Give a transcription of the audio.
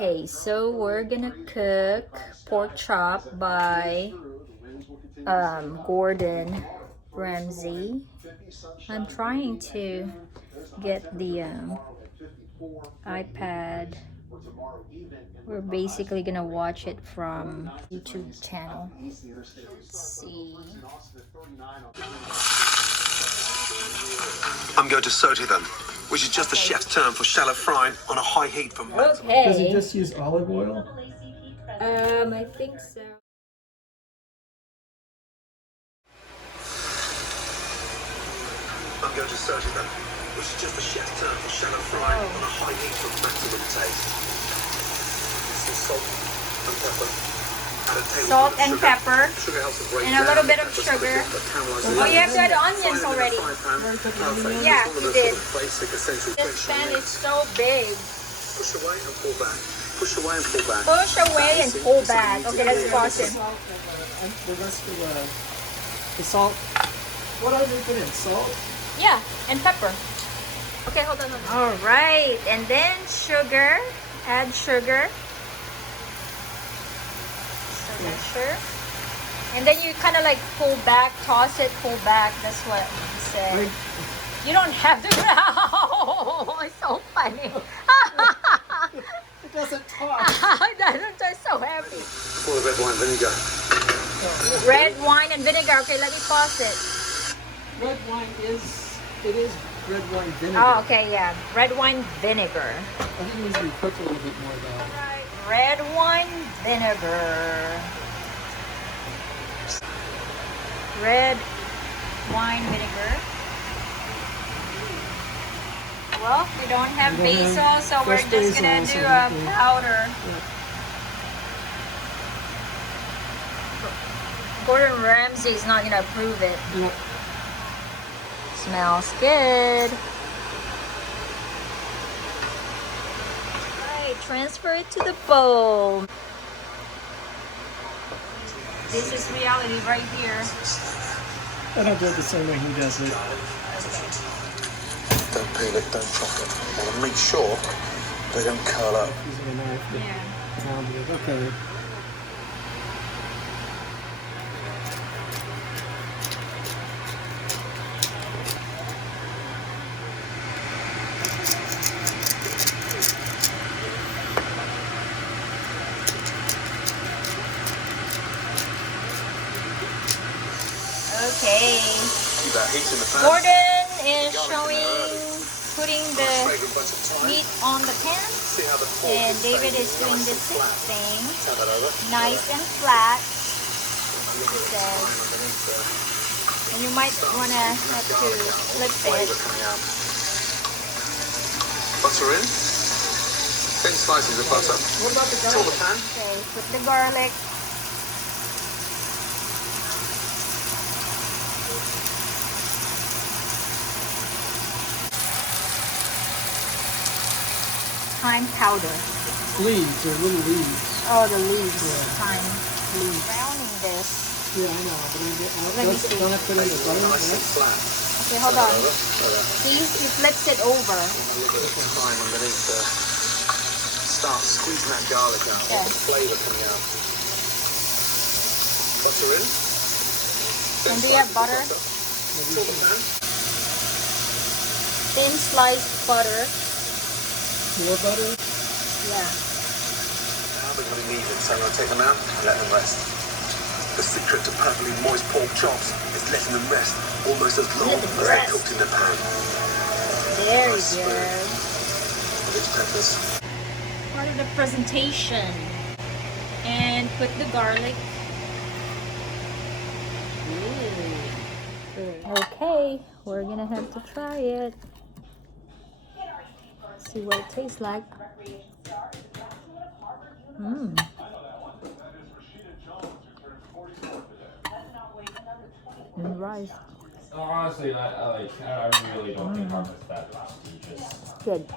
Okay, so we're gonna cook pork chop by Gordon Ramsay. I'm trying to get the iPad. We're basically gonna watch it from YouTube channel. Let's see. I'm going to saute them, which is just the chef's term for shallow frying on a high heat for maximum. Okay. Does he just use olive oil? I think so. I'm going to saute them, which is just the chef's term for shallow frying on a high heat for maximum taste. Some salt and pepper. Salt and pepper. Sugar helps to break And a little bit of sugar. Oh, you have to add onions already. Yeah, you did. This pan is so big. Push away and pull back. Push away and pull back. Push away and pull back. Okay, let's pause it. The rest of the salt. What are they put in? Salt? Yeah, and pepper. Okay, hold on. All right, and then sugar. Add sugar. Sure. And then you kind of like pull back, toss it, pull back. That's what he said. You don't have to. Oh, it's so funny. It doesn't toss. That's so heavy. Pour the red wine vinegar. Red wine and vinegar. Okay, let me pause it. Red wine is red wine vinegar. Oh, okay, yeah. Red wine vinegar. I think it needs to be cooked a little bit more though. Red wine vinegar. Red wine vinegar. Well, we don't have basil, so we're just gonna do a powder. Yeah. Gordon Ramsay is not gonna approve it. Yeah. Smells good. Alright, transfer it to the bowl. This is reality right here. I don't do it the same way he does it. Don't peel it, don't chop it. I want to make sure they don't curl up. Using a knife. Yeah. Okay. Okay. Keep that heat in the pan. Gordon is putting the meat on the pan. See how the pork And is David baked is doing nice the and same flat. thing. Turn that over. Nice and flat. A little bit of says. thyme underneath there. And you might want to have to flip Flavour it. coming out. Butter in. Thin slices of butter. What about the Fill the garlic? pan. Okay, put the garlic. Thyme powder. Leaves, or little leaves. Oh, the leaves. Yeah. Thyme. Leaves. Browning this. Yeah, I know, but Let me see. don't I put in the butter? Nice and Right? flat. Okay, hold on. Over. Over. He flips it over. A little bit of thyme underneath there. Start squeezing that garlic out. Yeah. The flavour coming out. Butter in. Thin And do you have slices of butter? Fill the pan. Thin sliced butter. More butter? Yeah. Now they're going to need it, so I'm going to take them out and let them rest. The secret to perfectly moist pork chops is letting them rest almost as long Let as them they're rest. cooked in the pan. Very Nice spoon. good. With its peppers. Part of the presentation. And put the garlic. Okay, we're gonna have to try it. See what it tastes like. And rice. Honestly, I really don't think I'm that prestigious. Good.